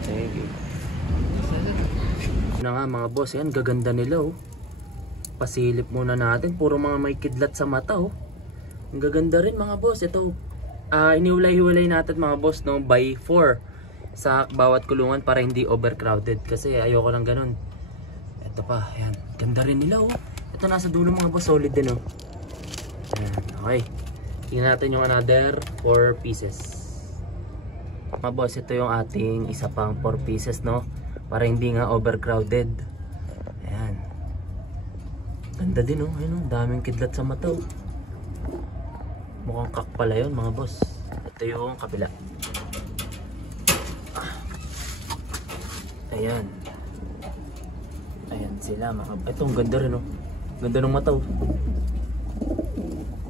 Thank you. Na nga mga boss, yan gaganda nila oh. Pasilip muna natin, puro mga may kidlat sa mata oh. Ang gaganda rin mga boss. Ito iniulay-hiwalay natin mga boss no, by 4 sa bawat kulungan para hindi overcrowded kasi ayoko lang ganun. Ito pa, ayan, ganda rin nila oh. Ito nasa dulo mga boss, solid din oh. Ayan, okay. Tingnan natin yung another 4 pieces. Mga boss, ito yung ating isa pang 4 pieces no, para hindi nga overcrowded. Ayan. Ganda din oh, ayun oh, daming kidlat sa mata oh. Mukhang kak pala yun mga boss. Ito yung kabila. Ayan. Ayan sila mga. Ito ang ganda rin oh. Ganda ng mata oh.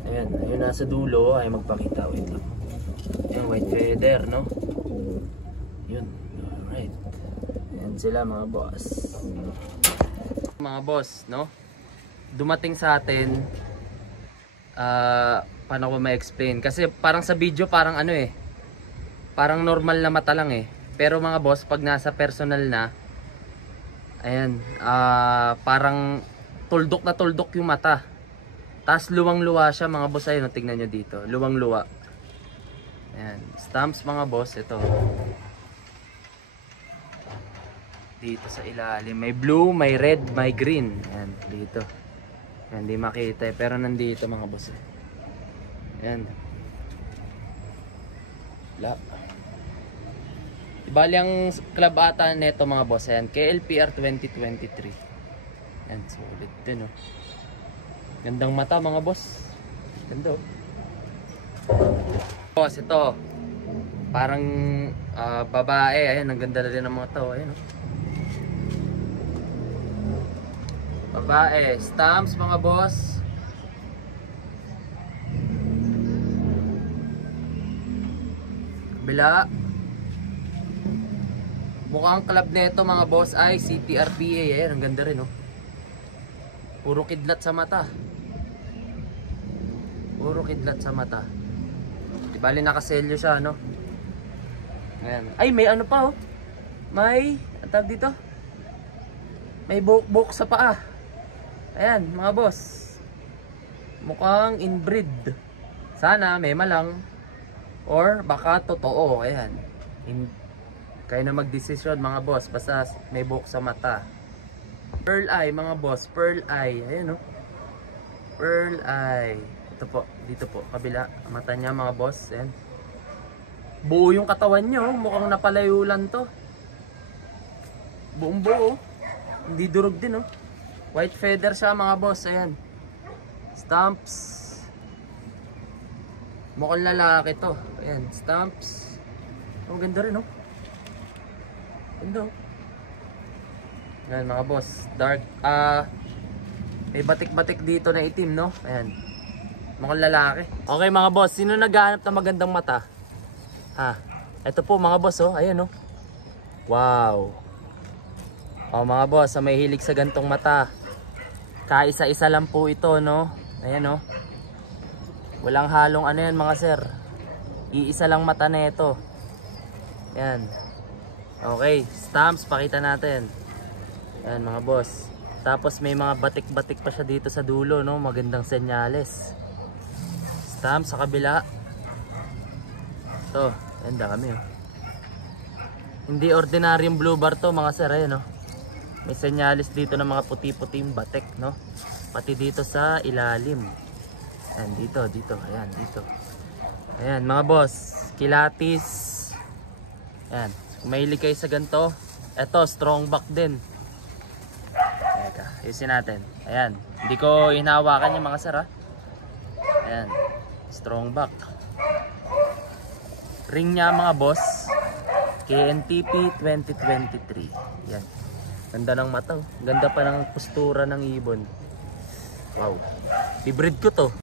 Ayan, ayun nasa dulo ay magpakita. Wait lang. Ayan, white feather no. Yun. Alright. Ayan sila mga boss. Mga boss no, dumating sa atin paano ko ma-explain kasi parang sa video parang ano eh, parang normal na mata lang eh, pero mga boss pag nasa personal na ayan, parang tuldok na tuldok yung mata, tas luwang-luwa siya mga boss. Ayun, tingnan nyo dito, luwang-luwa. Ayan, stamps mga boss. Ito dito sa ilalim may blue, may red, may green. Ayan, dito hindi makita eh, pero nandito mga boss eh. Ayan. Wala. Bali ang club ata neto mga boss, ayan, KLPR 2023. Ayan, solid din oh. Gandang mata mga boss. Ganda oh. Boss, ito parang babae. Ayan, ang ganda na rin ng mga tao. Ayan oh. Babae, stamps mga boss. Bila. Mukhang club nito mga boss ay CTRPA. Ayan, ang ganda rin oh. Puro kidlat sa mata. Puro kidlat sa mata. Di bali nakaselyo siya no. Ayan. Ay, may ano pa oh. May atag dito. May buhok sa paa. Ayan mga boss, mukhang inbreed. Sana mema lang or baka totoo. Ayan, kayo na magdesisyon mga boss, basta may buhok sa mata. Pearl eye mga boss, pearl eye. Ayan o, pearl eye. Ito po, dito po, kabila mata niya mga boss. Ayan, buo yung katawan nyo, mukhang napalayulan to. Buong buo, hindi durog din oh. White feather siya mga boss. Ayan, stamps. Mukhang lalaki to. Ayan, stamps. Oh, ganda rin oh. Ganda oh. Ayan mga boss, dark. May batik-batik dito na itim no. Ayan, mukhang lalaki. Okay mga boss, sino naghahanap ng magandang mata? Ha, ito po mga boss oh. Ayan oh. Wow. Oh mga boss, may hilig sa gantong mata, kaisa-isa lang po ito no. Ayan oh. Walang halong ano yan mga sir. Iisa lang mata na ito. Ayan. Okay, stamps pakita natin. Ayan mga boss. Tapos may mga batik-batik pa siya dito sa dulo no. Magandang senyales. Stamps sa kabila. Ito, ayan dami oh. Hindi ordinaryong blue bar to mga sir. Ayan oh. May senyalis dito ng mga puti-puting batik no. Pati dito sa ilalim. Ayan dito, ayan dito. Ayan mga boss, kilatis. Ayan, kung mahilig kayo sa ganito, eto strong back din. Teka, ayusin natin. Ayan, hindi ko hinahawakan yung mga sir ha. Ayan, strong back. Ring niya mga boss, KNTP 2023. Ayan, ganda ng mata, ganda pa ng postura ng ibon. Wow, hybrid ko to.